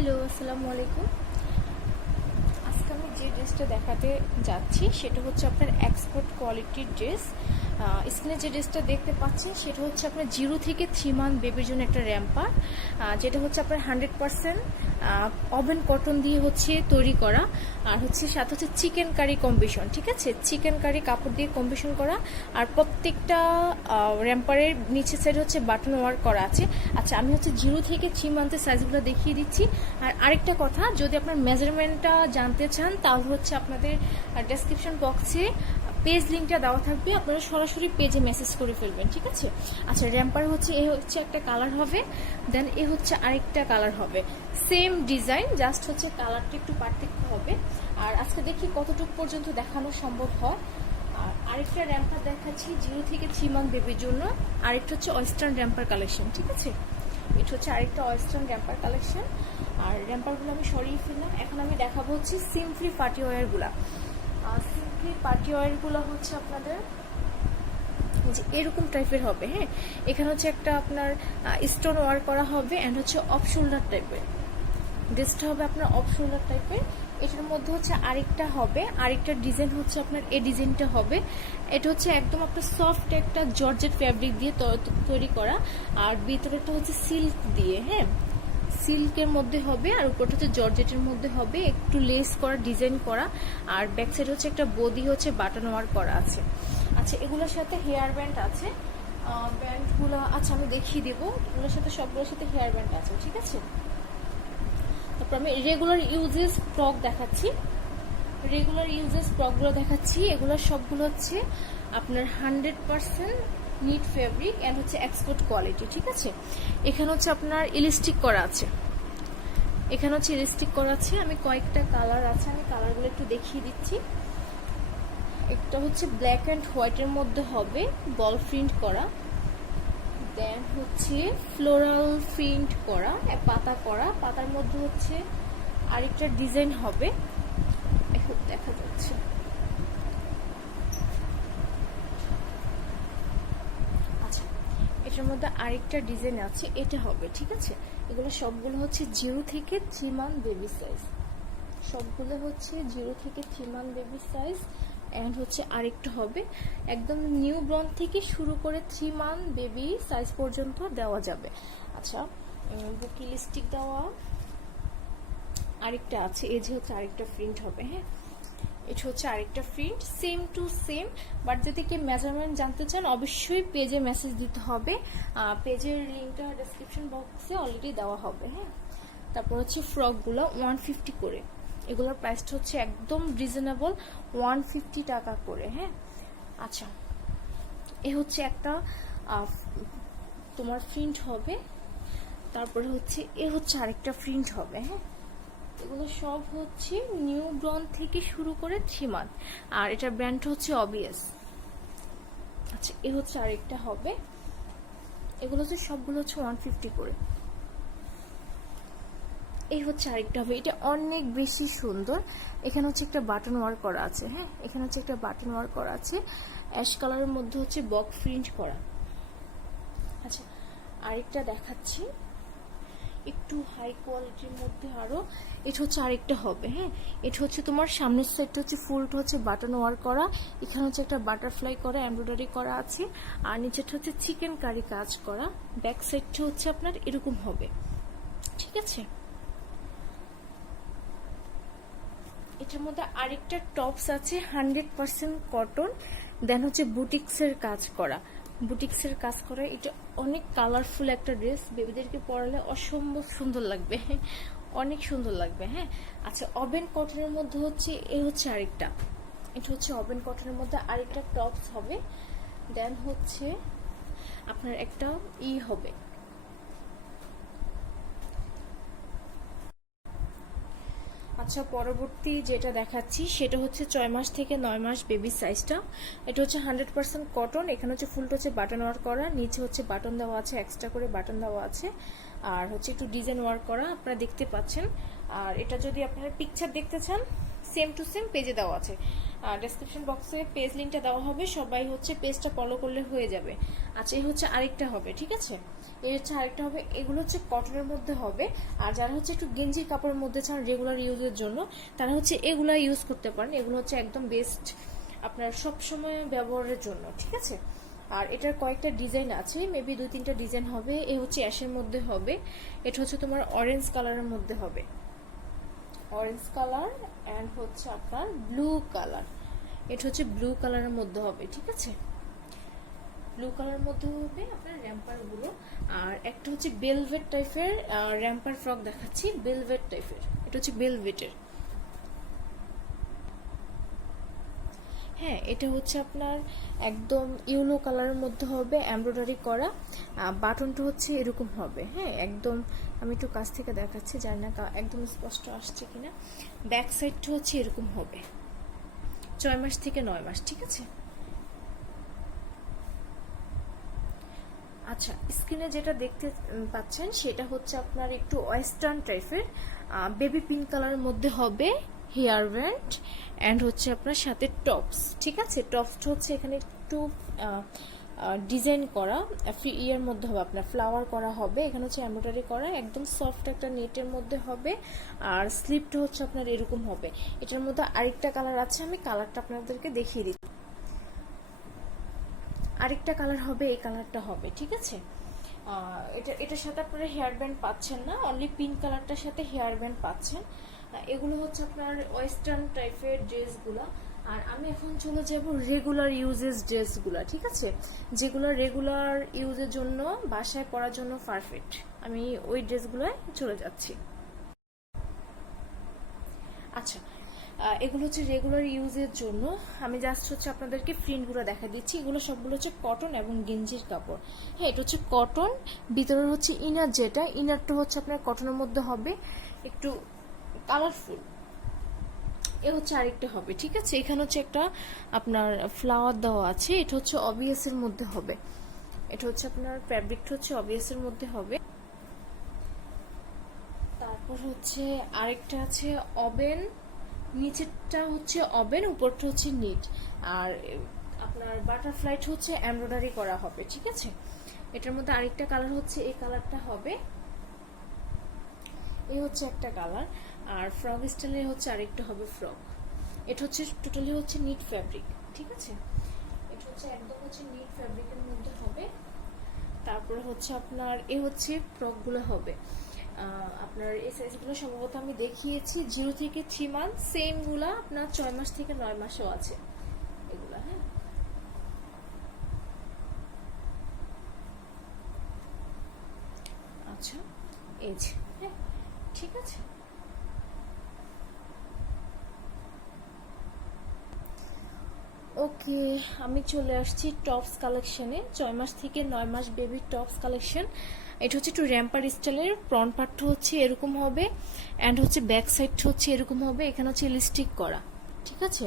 Hello, আসসালামু আলাইকুম। আজকে আমি যে ড্রেসটা দেখাতে যাচ্ছি সেটা হচ্ছে আপনার এক্সপোর্ট কোয়ালিটির ড্রেস। স্ক্রিনে যে ড্রেসটা দেখতে পাচ্ছেন সেটা হচ্ছে আপনার 0 থেকে 3 মান্থ বেবির জন্য একটা র্যাম্পার, যেটা হচ্ছে আপনার 100% ওভেন কটন দিয়ে হচ্ছে তৈরি করা। আর হচ্ছে সাথে হচ্ছে চিকেন কারি কম্বিশন, ঠিক আছে, চিকেন কারি কাপড় দিয়ে কম্বিশন করা। আর প্রত্যেকটা র্যাম্পারের নিচে সাইড হচ্ছে বাটন ওয়ার্ক করা আছে। আচ্ছা, আমি হচ্ছে 0 থেকে 3 মান্থের সাইজগুলো দেখিয়ে দিচ্ছি। আর আরেকটা কথা, যদি আপনার মেজারমেন্টটা জানতে চান তাহলে হচ্ছে আপনাদের ডেসক্রিপশন বক্সে পেজ লিঙ্কটা দেওয়া থাকবে, আপনারা সরাসরি পেজে মেসেজ করে ফেলবেন, ঠিক আছে। আচ্ছা, র্যাম্পার হচ্ছে এ হচ্ছে একটা কালার হবে, দেন এ হচ্ছে আরেকটা কালার হবে, সেম ডিজাইন, জাস্ট হচ্ছে কালারটা একটু পার্থক্য হবে। আর আজকে দেখি কতটুকু পর্যন্ত দেখানো সম্ভব হয়। আর আরেকটা র্যাম্পার দেখাচ্ছি 0 থেকে 3 মান্থ বেবির জন্য। আরেকটা হচ্ছে ওয়েস্টার্ন র্যাম্পার কালেকশন, ঠিক আছে। এটা হচ্ছে আরেকটা ওয়েস্টার্ন র্যাম্পার কালেকশন। আর র্যাম্পারগুলো আমি সরিয়ে ফেললাম। এখন আমি দেখাবো হচ্ছে সিম্পলি পার্টি ওয়্যারগুলো। সিম্পলি পার্টি ওয়্যারগুলো হচ্ছে আপনাদের যে এরকম টাইপের হবে। হ্যাঁ, এখানে হচ্ছে একটা আপনার স্টোন ওয়ার্ক করা হবে অ্যান্ড হচ্ছে অফ শোল্ডার টাইপের ড্রেসটা হবে, আপনার অফ শোল্ডার টাইপের। এটার মধ্যে হচ্ছে আরেকটা হবে, আরেকটা ডিজাইন হচ্ছে আপনার এই ডিজাইনটা হবে। এটা হচ্ছে একদম আপনার সফট একটা জর্জেট ফ্যাব্রিক দিয়ে তৈরি করা, আর ভিতরেটা হচ্ছে সিল্ক দিয়ে, হ্যাঁ, সিল্কের মধ্যে হবে। আর উপরটা হচ্ছে জর্জেটের মধ্যে হবে, একটু লেস করা, ডিজাইন করা। আর ব্যাক সাইড হচ্ছে একটা বডি হচ্ছে বাটন ওয়ার্ক করা আছে। আচ্ছা, এগুলোর সাথে হেয়ার ব্যান্ড আছে। ব্যান্ডগুলো আচ্ছা আমি দেখিয়ে দেবো, এগুলোর সাথে সবগুলোর সাথে হেয়ার ব্যান্ড আছে, ঠিক আছে। তারপর আমি রেগুলার ইউজেস ফ্রক দেখাচ্ছি, রেগুলার ইউজেস ফ্রকগুলো দেখাচ্ছি। এগুলো সবগুলো হচ্ছে আপনার 100% নিট ফেব্রিক অ্যান্ড হচ্ছে এক্সপোর্ট কোয়ালিটি, ঠিক আছে। এখানে হচ্ছে আপনার ইলাস্টিক করা আছে, এখানে হচ্ছে ইলাস্টিক করা আছে। আমি কয়েকটা কালার আছে, আমি কালারগুলো একটু দেখিয়ে দিচ্ছি। একটা হচ্ছে ব্ল্যাক অ্যান্ড হোয়াইটের মধ্যে হবে, বল প্রিন্ট করা। দেন হচ্ছে ফ্লোরাল প্রিন্ট করা, পাতা করা, পাতার মধ্যে হচ্ছে আরেকটা ডিজাইন হবে, এখন দেখা যাচ্ছে। আচ্ছা, এটার মধ্যে আরেকটা ডিজাইন আছে, এটা হবে, ঠিক আছে। এগুলো সবগুলো হচ্ছে 0 থেকে 3 মান্থ বেবি সাইজ, সবগুলো হচ্ছে 0 থেকে 3 মান্থ বেবি সাইজ। অ্যান্ড হচ্ছে আরেকটা হবে একদম নিউ বর্ন থেকে শুরু করে 3 মান্থ বেবি সাইজ পর্যন্ত দেওয়া যাবে। আচ্ছা, বুকি লিপস্টিক দেওয়া আরেকটা আছে, এই যে হচ্ছে আরেকটা প্রিন্ট হবে। হ্যাঁ, এটা হচ্ছে আরেকটা print, same to same. But যদি কেউ মেজারমেন্ট জানতে চান অবশ্যই পেজে মেসেজ দিতে হবে, পেজের লিঙ্কটা ডেসক্রিপশন বক্সে অলরেডি দেওয়া হবে। হ্যাঁ, তারপর হচ্ছে ফ্রকগুলো 150 করে, এগুলোর প্রাইসটা হচ্ছে একদম রিজনেবল, 150 টাকা করে। হ্যাঁ, আচ্ছা, এ হচ্ছে একটা তোমার প্রিন্ট হবে। তারপরে হচ্ছে এ হচ্ছে আরেকটা প্রিন্ট হবে। হ্যাঁ, এগুলো সব হচ্ছে নিউ বর্ন থেকে শুরু করে 3 মান্থ, আর এটার ব্র্যান্ড হচ্ছে অবভিয়াস। আচ্ছা, এ হচ্ছে আরেকটা হবে, এগুলো হচ্ছে সবগুলো হচ্ছে 150 করে। এই হচ্ছে আরেকটা হবে, এটা অনেক বেশি সুন্দর। এখানে হচ্ছে একটা বাটন ওয়ার্ক করা আছে। হ্যাঁ, এখানে হচ্ছে একটা বাটন ওয়ার্ক করা আছে, অ্যাশ কালারের মধ্যে হচ্ছে বক্স প্রিন্ট করা। আচ্ছা, আরেকটা দেখাচ্ছি একটু হাই কোয়ালিটির মধ্যে আরো, এটা হচ্ছে আরেকটা হবে। হ্যাঁ, এটা হচ্ছে তোমার সামনের সাইডটা হচ্ছে ফুলটা হচ্ছে বাটন ওয়ার্ক করা, এখানে হচ্ছে একটা বাটারফ্লাই করা, এমব্রয়ডারি করা আছে। আর নিচেটা হচ্ছে চিকেন কারি কাজ করা, ব্যাক সাইডটা হচ্ছে আপনার এরকম হবে, ঠিক আছে। এটার মধ্যে আরেকটা টপস আছে 100% কটন, দেন হচ্ছে বুটিক্সের কাজ করা, বুটিক্সের কাজ করা। এটা অনেক কালারফুল একটা ড্রেস, বেবিদেরকে পরালে অসম্ভব সুন্দর লাগবে, অনেক সুন্দর লাগবে। হ্যাঁ, আচ্ছা, ওভেন কটনের মধ্যে হচ্ছে এ হচ্ছে আরেকটা, এটা হচ্ছে ওভেন কটনের মধ্যে আরেকটা টপস হবে। দেন হচ্ছে আপনার একটা হবে। আচ্ছা, পরবর্তী যেটা দেখাচ্ছি সেটা হচ্ছে 6 মাস থেকে 9 মাস বেবি সাইজটা। এটা হচ্ছে 100% কটন, এখানে হচ্ছে ফুলটা হচ্ছে বাটন ওয়ার্ক করা, নিচে হচ্ছে বাটন দেওয়া আছে, এক্সট্রা করে বাটন দেওয়া আছে। আর হচ্ছে একটু ডিজাইন ওয়ার্ক করা, আপনারা দেখতে পাচ্ছেন। আর এটা যদি আপনারা পিকচার দেখতে চান সেম টু সেম পেজে দেওয়া আছে। ডেসক্রিপশন বক্সে পেজ লিঙ্কটা দেওয়া হবে, সবাই হচ্ছে পেজটা ফলো করলে হয়ে যাবে। আচ্ছা, এই হচ্ছে আরেকটা হবে, ঠিক আছে, এই হচ্ছে আরেকটা হবে। এগুলো হচ্ছে কটনের মধ্যে হবে। আর যারা হচ্ছে একটু গেঞ্জির কাপড়ের মধ্যে চান রেগুলার ইউজের জন্য, তারা হচ্ছে এগুলো ইউজ করতে পারেন। এগুলো হচ্ছে একদম বেস্ট আপনার সব সময় ব্যবহারের জন্য, ঠিক আছে। আর এটার কয়েকটা ডিজাইন আছে, মেবি 2-3টা ডিজাইন হবে। এ হচ্ছে অ্যাশের মধ্যে হবে, এটা হচ্ছে তোমার অরেঞ্জ কালারের মধ্যে হবে, অরেঞ্জ কালার অ্যান্ড হচ্ছে আপনার ব্লু কালার। এটা হচ্ছে ব্লু কালারের মধ্যে হবে, ঠিক আছে, ব্লু কালারের মধ্যে হবে আপনার র্যাম্পার গুলো। আর একটা হচ্ছে বেলভেট টাইপের র্যাম্পার ফ্রক দেখাচ্ছি, বেলভেট টাইপের, এটা হচ্ছে বেলভেটের। হ্যাঁ, এটা হচ্ছে আপনার একদম ইয়েলো কালারের মধ্যে হবে, এমব্রয়ডারি করা। বাটনটা হচ্ছে এরকম হবে। হ্যাঁ, একদম আমি একটু কাছ থেকে দেখাচ্ছি, জানি না একদম স্পষ্ট আসছে কিনা। ব্যাক সাইডটা হচ্ছে এরকম হবে, 6 মাস থেকে 9 মাস, ঠিক আছে। আচ্ছা, স্ক্রিনে যেটা দেখতে পাচ্ছেন সেটা হচ্ছে আপনার একটু ওয়েস্টার্ন টাইপের বেবি পিঙ্ক কালারের মধ্যে হবে, হেয়ার ব্যান্ড অ্যান্ড হচ্ছে আপনার সাথে টপস, ঠিক আছে। টপসটা হচ্ছে এখানে একটু ডিজাইন করা, ইয়ের মধ্যে হবে আপনার ফ্লাওয়ার করা হবে, এখানে হচ্ছে এমব্রয়ডারি করা, একদম সফট একটা নেটের মধ্যে হবে। আর স্লিপটা হচ্ছে আপনার এরকম হবে। এটার মধ্যে আরেকটা কালার আছে, আমি কালারটা আপনাদেরকে দেখিয়ে দিচ্ছি। আরেকটা কালার হবে, এই কালারটা হবে, ঠিক আছে। এটার সাথে আপনারা হেয়ার ব্যান্ড পাচ্ছেন না, অনলি পিঙ্ক কালারটার সাথে হেয়ার ব্যান্ড পাচ্ছেন। এগুলো হচ্ছে আপনার ওয়েস্টার্ন টাইপের ড্রেসগুলো। আর আমি এখন চলে যাব রেগুলার ইউজেস ড্রেসগুলো, ঠিক আছে, যেগুলো রেগুলার ইউজের জন্য বাসায় পরার জন্য পারফেক্ট, আমি ওই ড্রেসগুলোয় চলে যাচ্ছি। আচ্ছা, এগুলো হচ্ছে রেগুলার ইউজের জন্য। আমি জাস্ট হচ্ছে আপনাদেরকে প্রিন্টগুলো দেখা দিচ্ছি। এগুলো সবগুলো হচ্ছে কটন এবং গেঞ্জির কাপড়। হ্যাঁ, এটা হচ্ছে কটন, ভিতরে হচ্ছে ইনার, যেটা ইনারটা হচ্ছে আপনার কটনের মধ্যে হবে, একটু কালারফুল। এ হচ্ছে আরেকটা হবে, ঠিক আছে। এখানে হচ্ছে একটা আপনার ফ্লাওয়ার দেওয়া আছে, এটা হচ্ছে অবিয়াস এর মধ্যে হবে। এটা হচ্ছে আপনার ফ্যাব্রিকটা হচ্ছে অবিয়াস এর মধ্যে হবে। তারপর হচ্ছে আরেকটা আছে অবেন, নিচেরটা হচ্ছে অবেন, উপরটা হচ্ছে নিট। আর আপনার বাটারফ্লাইট হচ্ছে এমব্রয়ডারি করা হবে, ঠিক আছে। এটার মধ্যে আরেকটা কালার হচ্ছে এই কালারটা হবে, এই হচ্ছে একটা কালার। আর ফ্রক স্টাইলে হচ্ছে আরেকটা হবে ফ্রক। এটা হচ্ছে টোটালি হচ্ছে নিট ফ্যাব্রিক, ঠিক আছে। এটা হচ্ছে একদম হচ্ছে নিট ফ্যাব্রিকের মধ্যে হবে। তারপরে হচ্ছে আপনার এ হচ্ছে ফ্রকগুলো হবে, আপনার এই সাইজগুলো সম্ভবত আমি দেখিয়েছি 0 থেকে 3 মান্থ, সেমগুলা আপনার 6 মাস থেকে 9 মাসও আছে এগুলা। হ্যাঁ, আচ্ছা, এই যে, হ্যাঁ, ঠিক আছে। ওকে, আমি চলে আসছি টপস কালেকশনে, 6 মাস থেকে 9 মাস বেবির টপস কালেকশন। এটা হচ্ছে একটু র্যাম্পার স্টাইলের, ফ্রন্ট পার্টটা হচ্ছে এরকম হবে অ্যান্ড হচ্ছে ব্যাক সাইডটা হচ্ছে এরকম হবে, এখানে হচ্ছে লিপস্টিক করা, ঠিক আছে।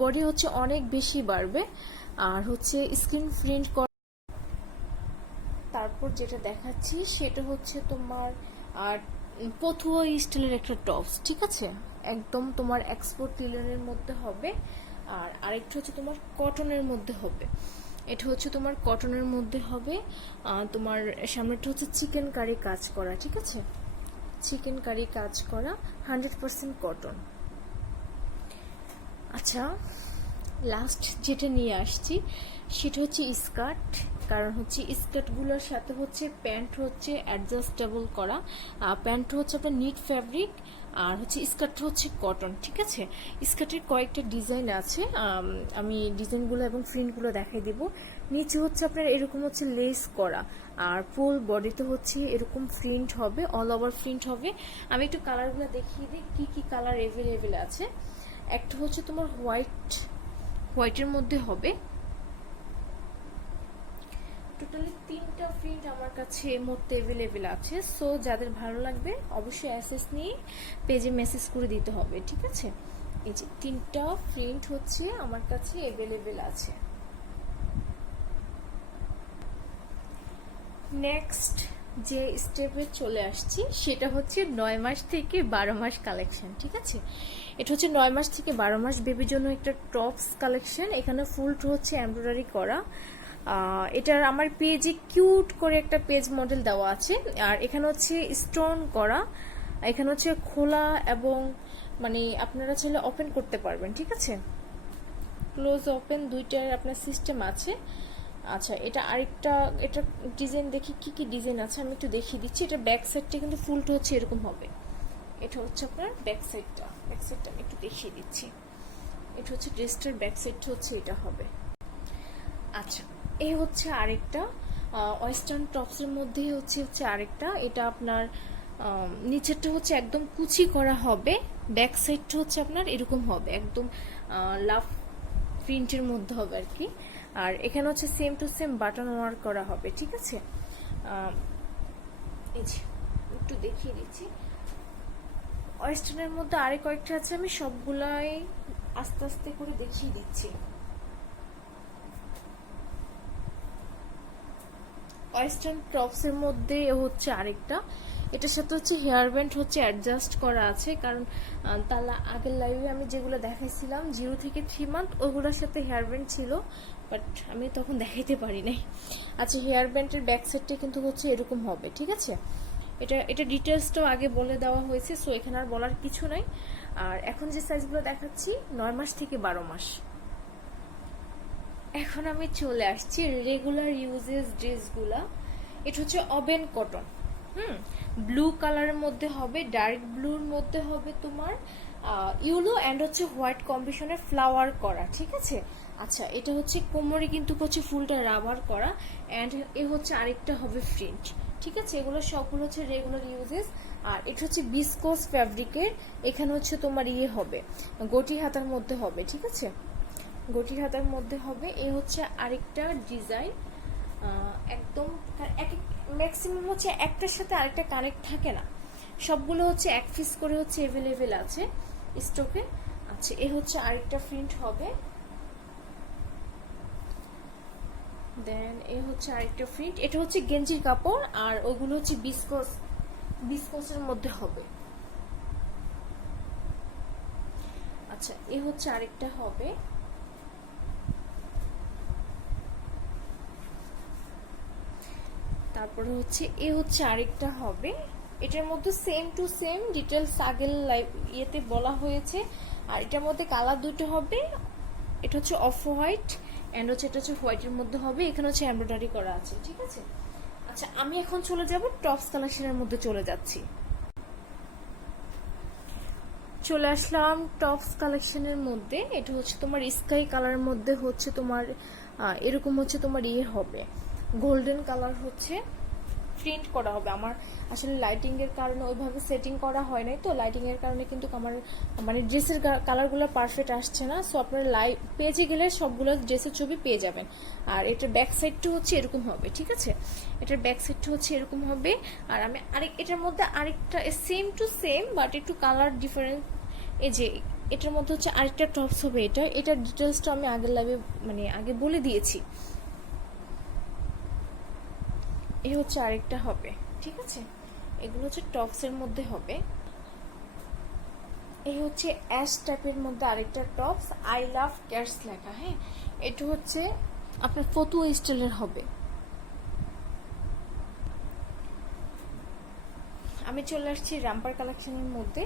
বডি হচ্ছে অনেক বেশি বাড়বে আর হচ্ছে স্ক্রিন প্রিন্ট করা। তারপর যেটা দেখাচ্ছি সেটা হচ্ছে তোমার আর পথুয়া স্টাইলের একটা টপস, ঠিক আছে, একদম তোমার এক্সপোর্ট লিলেনের মধ্যে হবে। আর আরেকটা হচ্ছে তোমার কটনের মধ্যে হবে, এটা হচ্ছে তোমার কটনের মধ্যে হবে। তোমার সামনেটা হচ্ছে চিকেন কারি কাজ করা, ঠিক আছে, চিকেন কারি কাজ করা, 100% কটন। আচ্ছা, লাস্ট যেটা নিয়ে আসছি সেটা হচ্ছে স্কার্ট, কারণ হচ্ছে স্কার্টগুলোর সাথে হচ্ছে প্যান্ট হচ্ছে অ্যাডজাস্টেবল করা। প্যান্ট হচ্ছে আপনার নিট ফ্যাব্রিক আর হচ্ছে স্কার্টটা হচ্ছে কটন, ঠিক আছে। স্কার্টের কয়েকটা ডিজাইন আছে, আমি ডিজাইনগুলো এবং প্রিন্টগুলো দেখাই দিব। নিচে হচ্ছে আপনার এরকম হচ্ছে লেস করা আর ফুল বডিতে হচ্ছে এরকম প্রিন্ট হবে, অল ওভার প্রিন্ট হবে। আমি একটু কালারগুলো দেখিয়ে দিই কি কি কালার অ্যাভেলেবেল আছে। একটা হচ্ছে তোমার হোয়াইটের মধ্যে হবে, টোটালি 3টা প্রিন্ট আমার কাছে এই মুহূর্তে অ্যাভেলেবেল আছে। সো যাদের ভালো লাগবে অবশ্যই অ্যাসেস নিয়ে পেজে মেসেজ করে দিতে হবে, ঠিক আছে। এই যে 3টা প্রিন্ট হচ্ছে আমার কাছে অ্যাভেলেবেল আছে। নেক্সট যে স্টেপে চলে আসছি সেটা হচ্ছে 9 মাস থেকে 12 মাস কালেকশন, ঠিক আছে। এটা হচ্ছে 9 মাস থেকে 12 মাস বেবির জন্য একটা টপস কালেকশন। এখানে ফুল হচ্ছে এমব্রয়ডারি করা। এটার আমার পেজে কিউট করে একটা পেজ মডেল দেওয়া আছে, আর এখানে হচ্ছে স্টোন করা, এখানে হচ্ছে খোলা এবং মানে আপনারা চাইলে ওপেন করতে পারবেন, ঠিক আছে। ক্লোজ ওপেন দুইটার আপনার সিস্টেম আছে। আচ্ছা, এটা আরেকটা, এটা ডিজাইন দেখি কি কি ডিজাইন আছে আমি একটু দেখিয়ে দিচ্ছি। এটা ব্যাক সাইডটা কিন্তু ফুলটা হচ্ছে এরকম হবে। এটা হচ্ছে আপনার ব্যাক সাইডটা আমি একটু দেখিয়ে দিচ্ছি। এটা হচ্ছে ড্রেসটার ব্যাক সাইডটা হচ্ছে এটা হবে। আচ্ছা, এই হচ্ছে আরেকটা ওয়েস্টার্ন টপসের মধ্যে হচ্ছে আরেকটা। এটা আপনার নিচেরটা হচ্ছে একদম কুচি করা হবে, ব্যাক সাইডটা হচ্ছে আপনার এরকম হবে, একদম লাভ প্রিন্টের মধ্যে হবে আর কি। আর এখানে হচ্ছে same to same button work করা হবে, ঠিক আছে। এই যে একটু দেখিয়ে দিচ্ছি। ওয়েস্টার্নের মধ্যে আরে কয়েকটা আছে, আমি সবগুলাই আস্তে আস্তে করে দেখিয়ে দিচ্ছি। ওয়েস্টার্ন টপসের মধ্যে হচ্ছে আরেকটা, এটার সাথে হচ্ছে হেয়ার ব্যান্ড হচ্ছে অ্যাডজাস্ট করা আছে, কারণ তাহলে আগের লাইভে আমি যেগুলো দেখাইছিলাম 0 থেকে 3 মান্থ ওগুলোর সাথে হেয়ার ব্যান্ড ছিল, বাট আমি তখন দেখাইতে পারি নাই। আচ্ছা, হেয়ার ব্যান্ডের ব্যাক সাইডটা কিন্তু হচ্ছে এরকম হবে, ঠিক আছে। এটা ডিটেলসটাও আগে বলে দেওয়া হয়েছে, সো এখানে আর বলার কিছু নাই। আর এখন যে সাইজগুলো দেখাচ্ছি 9 মাস থেকে 12 মাস। এখন আমি চলে আসছি রেগুলার ইউজেস ড্রেসগুলা। এটা হচ্ছে ওভেন কটন, ব্লু কালারের মধ্যে হবে, ডার্ক ব্লুর মধ্যে হবে তোমার ইউলো অ্যান্ড হচ্ছে হোয়াইট কম্বিনেশনের ফ্লাওয়ার করা, ঠিক আছে। আচ্ছা, এটা হচ্ছে কোমরে কিন্তু হচ্ছে ফুলটা রাবার করা, অ্যান্ড এ হচ্ছে আরেকটা হবে প্রিন্ট, ঠিক আছে। এগুলো সবগুলো হচ্ছে রেগুলার ইউজেস। আর এটা হচ্ছে বিসকোস ফ্যাব্রিকের, এখানে হচ্ছে তোমার হবে গটি হাতার মধ্যে হবে, ঠিক আছে, গটি হাতার মধ্যে হবে। এ হচ্ছে আরেকটা ডিজাইন, একদম ম্যাক্সিমাম হচ্ছে একটার সাথে আরেকটা কানেক্ট থাকে না, সবগুলো হচ্ছে এক পিস করে হচ্ছে অ্যাভেলেবেল আছে স্টকে। আচ্ছা, এ হচ্ছে আরেকটা প্রিন্ট হবে, দেন এ হচ্ছে আরেকটা প্রিন্ট। এটা হচ্ছে গেঞ্জির কাপড়, আর ওগুলো হচ্ছে বিসকোসের মধ্যে হবে। আচ্ছা, এ হচ্ছে আরেকটা হবে, তারপরে হচ্ছে এ হচ্ছে আরেকটা হবে। এটার মধ্যে সেম টু সেম ডিটেলস আগের ইয়েতে বলা হয়েছে। আর এটার মধ্যে কালার দুটো হবে, এটা হচ্ছে অফ হোয়াইট অ্যান্ড হচ্ছে এটা হচ্ছে হোয়াইটের মধ্যে হবে। এখানে হচ্ছে এমব্রয়ডারি করা আছে, ঠিক আছে। আচ্ছা, আমি এখন চলে যাব টপস কালেকশনের মধ্যে চলে যাচ্ছি। চলে আসলাম টপস কালেকশনের মধ্যে। এটা হচ্ছে তোমার স্কাই কালারের মধ্যে হচ্ছে তোমার এরকম হচ্ছে তোমার হবে গোল্ডেন কালার হচ্ছে প্রিন্ট করা হবে। আমার আসলে লাইটিং এর কারণে ওইভাবে সেটিং করা হয় নাই, তো লাইটিং এর কারণে কিন্তু আমার মানে ড্রেসের কালারগুলো পারফেক্ট আসছে না। সো আপনারা পেজে গেলে সবগুলো ড্রেসের ছবি পেয়ে যাবেন। আর এটার ব্যাক সাইডটা হচ্ছে এরকম হবে, ঠিক আছে। এটার ব্যাক সাইডটা হচ্ছে এরকম হবে। আর আমি এটার মধ্যে আরেকটা সেম টু সেম বাট একটু কালার ডিফারেন্স, এই যে এটার মধ্যে হচ্ছে আরেকটা টপস হবে। এটার ডিটেলসটা আমি আগের লাইভে মানে আগে বলে দিয়েছি। এই হচ্ছে আরেকটা হবে, ঠিক আছে। এগুলো হচ্ছে টপসের মধ্যে হবে। এই হচ্ছে অ্যাশ টাইপের মধ্যে আরেকটা টপস, আই লাভ ক্যাটস লেখা, হ্যাঁ। এটা হচ্ছে আপনার ফতুয়া স্টাইলের হবে। আমি চলে আসছি রামপার কালেকশনের মধ্যে।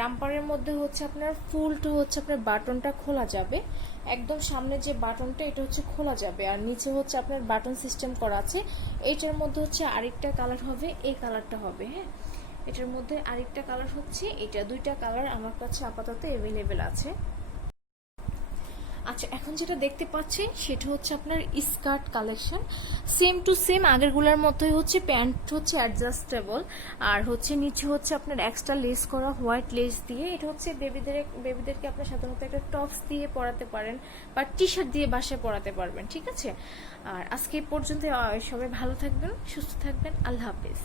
রামপারের মধ্যে হচ্ছে আপনার ফুলটা হচ্ছে আপনার বাটনটা খোলা যাবে, একদম সামনে যে বাটনটা এটা হচ্ছে খোলা যাবে, আর নিচে হচ্ছে আপনার বাটন সিস্টেম করা আছে। এইটার মধ্যে হচ্ছে আরেকটা কালার হবে, এই কালারটা হবে, হ্যাঁ। এটার মধ্যে আরেকটা কালার হচ্ছে এটা, দুইটা কালার আমার কাছে আপাতত অ্যাভেলেবেল আছে। আচ্ছা, এখন যেটা দেখতে পাচ্ছেন সেটা হচ্ছে আপনার skirt collection, same to same আগেরগুলোর মতোই হচ্ছে। প্যান্ট হচ্ছে অ্যাডজাস্টেবল, আর হচ্ছে নিচে হচ্ছে আপনার এক্সট্রা লেস করা হোয়াইট লেস দিয়ে। এটা হচ্ছে বেবিদেরকে আপনার সাধারণত একটা টপস দিয়ে পরাতে পারেন বা টি শার্ট দিয়ে বাসায় পরাতে পারবেন, ঠিক আছে। আর আজকে এই পর্যন্ত, সবাই ভালো থাকবেন, সুস্থ থাকবেন, আল্লাহ হাফেজ।